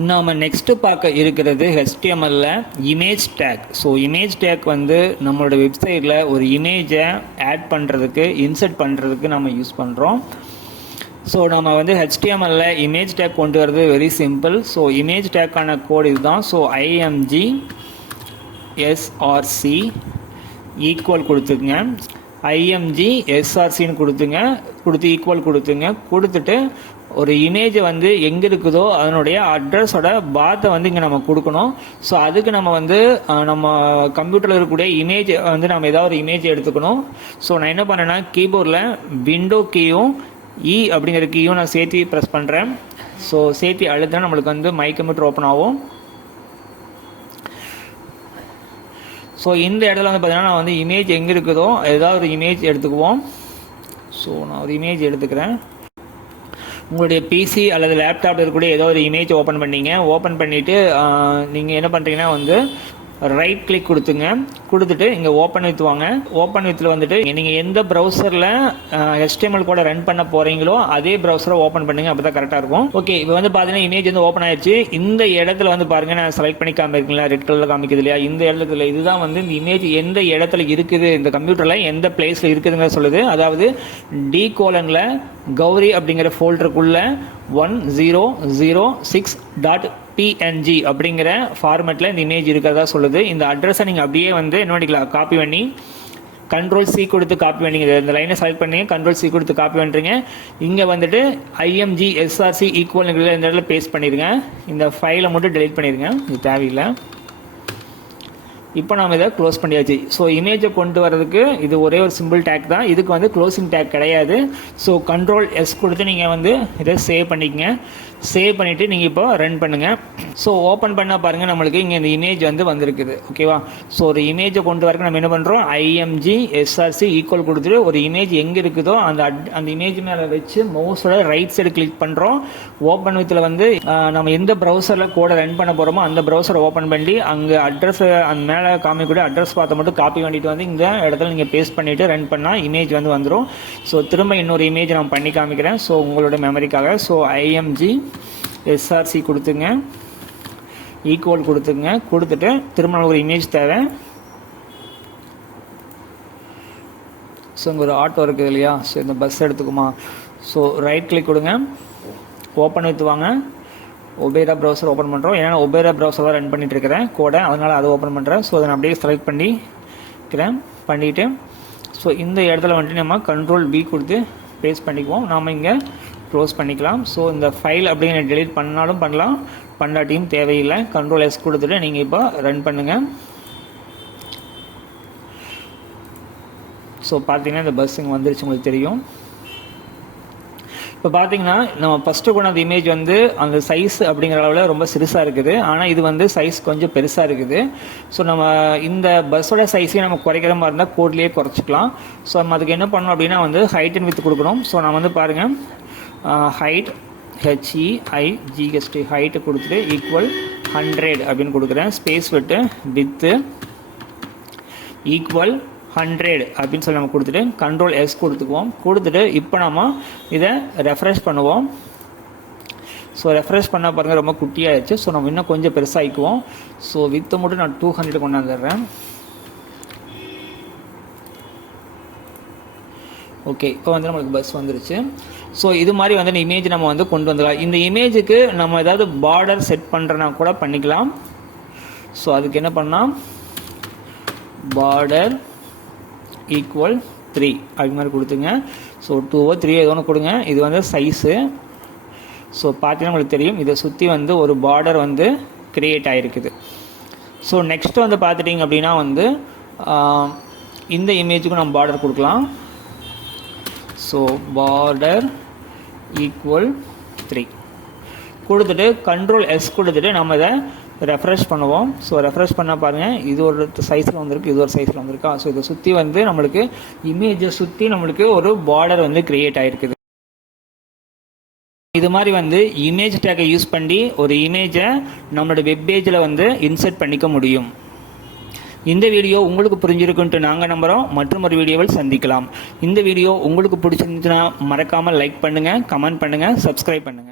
நாம் நெக்ஸ்ட்டு பார்க்க இருக்கிறது HTML image take. So image take வந்து நம்மளோட வெப்சைட்டில் ஒரு இமேஜை ஆட் பண்ணுறதுக்கு இன்சர்ட் பண்ணுறதுக்கு நம்ம யூஸ் பண்ணுறோம். ஸோ நம்ம வந்து HTML இமேஜ் டேக் கொண்டு வரது வெரி சிம்பிள். ஸோ இமேஜ் டேக்கான கோட் இதுதான். ஸோ img src ஈக்குவல் கொடுத்துங்க, img srcன்னு கொடுத்து ஈக்குவல் கொடுத்துட்டு ஒரு இமேஜை வந்து எங்கே இருக்குதோ அதனுடைய அட்ரஸோட பாத்தை வந்து இங்கே நம்ம கொடுக்கணும். ஸோ அதுக்கு நம்ம வந்து நம்ம கம்ப்யூட்டரில் இருக்கக்கூடிய இமேஜ் வந்து நம்ம ஏதாவது ஒரு இமேஜ் எடுத்துக்கணும். ஸோ நான் என்ன பண்ணேன்னா கீபோர்டில் விண்டோ கீயும் அப்படிங்கிற கீயும் நான் சேர்த்து ப்ரெஸ் பண்ணுறேன். ஸோ சேர்த்து அழுத்தினா நம்மளுக்கு வந்து மை கம்ப்யூட்டர் ஓப்பன் ஆகும். ஸோ இந்த இடத்துல வந்து பார்த்தீங்கன்னா நான் வந்து இமேஜ் எங்கே இருக்குதோ ஏதாவது ஒரு இமேஜ் எடுத்துக்குவோம். ஸோ நான் ஒரு இமேஜ் எடுத்துக்கிறேன். உங்களுடைய பிசி அல்லது லேப்டாப்பில் இருக்கக்கூடிய ஏதோ ஒரு இமேஜ் ஓப்பன் பண்ணிவிட்டு நீங்கள் என்ன பண்ணுறீங்கன்னா வந்து ரைட் கிளிக் கொடுத்துட்டு இங்கே ஓப்பன் வித் வாங்க. ஓப்பன் வித்தில் வந்துட்டு நீங்கள் எந்த ப்ரௌசரில் HTML கூட ரன் பண்ண போகிறீங்களோ அதே ப்ரௌசரை ஓப்பன் பண்ணுங்க, அப்போ தான் கரெக்டாக இருக்கும். ஓகே, இப்போ வந்து பார்த்தீங்கன்னா இமேஜ் வந்து ஓப்பன் ஆயிடுச்சு. இந்த இடத்துல வந்து பாருங்கள், நான் செலக்ட் பண்ணி காமிக்கிறீங்களா, ரெட் கலரில் காமிக்குது இல்லையா, இந்த இடத்துல இதுதான் வந்து இந்த இமேஜ் எந்த இடத்துல இருக்குது, இந்த கம்ப்யூட்டரில் எந்த பிளேஸில் இருக்குதுங்க சொல்லுது. அதாவது D:, கௌரி அப்படிங்கிற ஃபோல்டருக்குள்ள 1006.png அப்படிங்கிற ஃபார்மேட்டில் இந்த இமேஜ் இருக்கிறதா சொல்லுது. இந்த அட்ரஸை நீங்கள் அப்படியே வந்து என்ன பண்ணிக்கலாம், காப்பி பண்ணி Ctrl+C கொடுத்து காப்பி பண்ணிங்க. இந்த லைனை செலக்ட் பண்ணி Ctrl+C கொடுத்து காப்பி பண்ணுறீங்க. இங்கே வந்துட்டு img src ஈக்குவல் இந்த இடத்துல பேஸ்ட் பண்ணிடுங்க. இந்த ஃபைலை மட்டும் டெலிட் பண்ணிடுங்க, இது தேவையில்லை. இப்போ நாம் இதை க்ளோஸ் பண்ணியாச்சு. ஸோ இமேஜை கொண்டு வரதுக்கு இது ஒரே ஒரு சிம்பிள் டேக் தான், இதுக்கு வந்து க்ளோசிங் டேக் கிடையாது. ஸோ Ctrl+S கொடுத்து நீங்கள் வந்து இதை சேவ் பண்ணிக்கங்க. சேவ் பண்ணிவிட்டு நீங்கள் இப்போ ரன் பண்ணுங்கள். ஸோ ஓப்பன் பண்ணால் பாருங்கள், நம்மளுக்கு இங்கே இந்த இமேஜ் வந்து வந்திருக்குது. ஓகேவா? ஸோ ஒரு இமேஜை கொண்டு வரக்கு நம்ம என்ன பண்ணுறோம், img src ஈக்குவல் கொடுத்துட்டு ஒரு இமேஜ் எங்கே இருக்குதோ அந்த இமேஜ் மேலே வச்சு மவுஸோட ரைட் சைடு கிளிக் பண்ணுறோம். ஓப்பன் வித்தில் வந்து நம்ம எந்த ப்ரௌசரில் கூட ரன் பண்ண போகிறோமோ அந்த ப்ரௌசரை ஓப்பன் பண்ணி அங்கே அட்ரஸ் அந்த மேலே காமிக்கூடிய அட்ரஸ் பார்த்து மட்டும் காப்பி பண்ணிட்டு வந்து இந்த இடத்துல நீங்கள் பேஸ்ட் பண்ணிவிட்டு ரன் பண்ணால் இமேஜ் வந்து வந்துடும். ஸோ திரும்ப இன்னொரு இமேஜ் நான் பண்ணி காமிக்கிறேன். ஸோ உங்களோட மெமரிக்காக. ஸோ img src கொடுத்துங்க, ஈக்குவல் கொடுத்துட்டு திரும்ப ஒரு இமேஜ் தேவை. ஸோ இங்கே ஒரு ஆட்டோ இருக்குது இல்லையா, ஸோ இந்த பஸ் எடுத்துக்குமா. ஸோ ரைட் கிளிக் கொடுங்க, ஓப்பன் வித் வாங்க. ஒபேரா ப்ரௌசர் ஓப்பன் பண்ணுறோம், ஏன்னா ஒபேரா ப்ரௌசர் தான் ரன் பண்ணிட்டு இருக்கிறேன் கோடை, அதனால் அதை ஓப்பன் பண்ணுறேன். ஸோ அதை நான் அப்படியே செலக்ட் பண்ணிவிட்டு ஸோ இந்த இடத்துல வந்துட்டு நம்ம Ctrl+V கொடுத்து பேஸ்ட் பண்ணிக்குவோம். நாம் இங்கே க்ளோஸ் பண்ணிக்கலாம். ஸோ இந்த ஃபைல் அப்படியே டெலீட் பண்ணாலும் பண்ணலாம், பண்ணாட்டியும் தேவையில்லை. Ctrl+S கொடுத்துட்டு நீங்கள் இப்போ ரன் பண்ணுங்கள். ஸோ பார்த்தீங்கன்னா இந்த பஸ் இங்கே வந்துருச்சு, உங்களுக்கு தெரியும். இப்போ பார்த்தீங்கன்னா நம்ம ஃபஸ்ட்டு கொண்ட அந்த இமேஜ் வந்து அந்த சைஸ் அப்படிங்கிற அளவில் ரொம்ப சிறுசாக இருக்குது, ஆனால் இது வந்து சைஸ் கொஞ்சம் பெருசாக இருக்குது. ஸோ நம்ம இந்த பஸ்ஸோட சைஸையும் நம்ம குறைக்கிற மாதிரி இருந்தால் கோட்லேயே குறைச்சிக்கலாம். ஸோ நம்ம அதுக்கு என்ன பண்ணணும் அப்படின்னா வந்து ஹைட் அண்ட் வித் கொடுக்கணும். ஸோ நான் வந்து பாருங்கள், ஹைட் HEIGST ஹைட்டு கொடுத்துட்டு ஈக்குவல் 100 அப்படின்னு கொடுக்குறேன். ஸ்பேஸ் விட்டு வித்து ஈக்குவல் 100 அப்படின்னு சொல்லி நம்ம கொடுத்துட்டு Ctrl+S கொடுத்துட்டு இப்போ நம்ம இதை ரெஃப்ரெஷ் பண்ணுவோம். ஸோ ரெஃப்ரெஷ் பண்ணால் பாருங்கள் ரொம்ப குட்டியாகிடுச்சு. ஸோ நம்ம இன்னும் கொஞ்சம் பெருசாகிக்குவோம். ஸோ வித்தை மட்டும் நான் 200 கொண்டாந்துடுறேன். ஓகே, இப்போ வந்து நம்மளுக்கு பஸ் வந்துருச்சு. ஸோ இது மாதிரி வந்து இந்த இமேஜ் நம்ம வந்து கொண்டு வந்துடலாம். இந்த இமேஜுக்கு நம்ம ஏதாவது பார்டர் செட் பண்ணுறனா கூட பண்ணிக்கலாம். ஸோ அதுக்கு என்ன பண்ணால் பார்டர் ஈக்குவல் 3 அது மாதிரி கொடுத்துங்க. ஸோ 2 or 3 ஏதோ ஒன்று கொடுங்க. இது வந்து சைஸு. ஸோ பார்த்தீங்கன்னா உங்களுக்கு தெரியும், இதை சுற்றி வந்து ஒரு பார்டர் வந்து கிரியேட் ஆகிருக்குது. ஸோ நெக்ஸ்ட்டு வந்து பார்த்துட்டிங்க அப்படின்னா வந்து இந்த இமேஜுக்கும் நம்ம பார்டர் கொடுக்கலாம். ஸோ பார்டர் ஈக்குவல் 3 கொடுத்துட்டு Ctrl+S கொடுத்துட்டு நம்ம இதை ரெஃப்ரெஷ் பண்ணுவோம். ஸோ ரெஃப்ரெஷ் பண்ணால் பாருங்கள், இது ஒரு சைஸில் வந்திருக்கு, இது ஒரு சைஸில் வந்திருக்கா. ஸோ இதை சுற்றி வந்து நம்மளுக்கு இமேஜை சுற்றி நம்மளுக்கு ஒரு பார்டர் வந்து கிரியேட் ஆகிருக்குது. இது மாதிரி வந்து இமேஜ் டேக்கை யூஸ் பண்ணி ஒரு இமேஜை நம்மளோட வெப் பேஜில் வந்து இன்சர்ட் பண்ணிக்க முடியும். இந்த வீடியோ உங்களுக்கு புரிஞ்சிருக்குன்ட்டு நாங்கள் நம்புகிறோம். மற்றும் ஒரு வீடியோவில் சந்திக்கலாம். இந்த வீடியோ உங்களுக்கு பிடிச்சிருந்துச்சுன்னா மறக்காமல் லைக் பண்ணுங்கள், கமெண்ட் பண்ணுங்கள், சப்ஸ்கிரைப் பண்ணுங்கள்.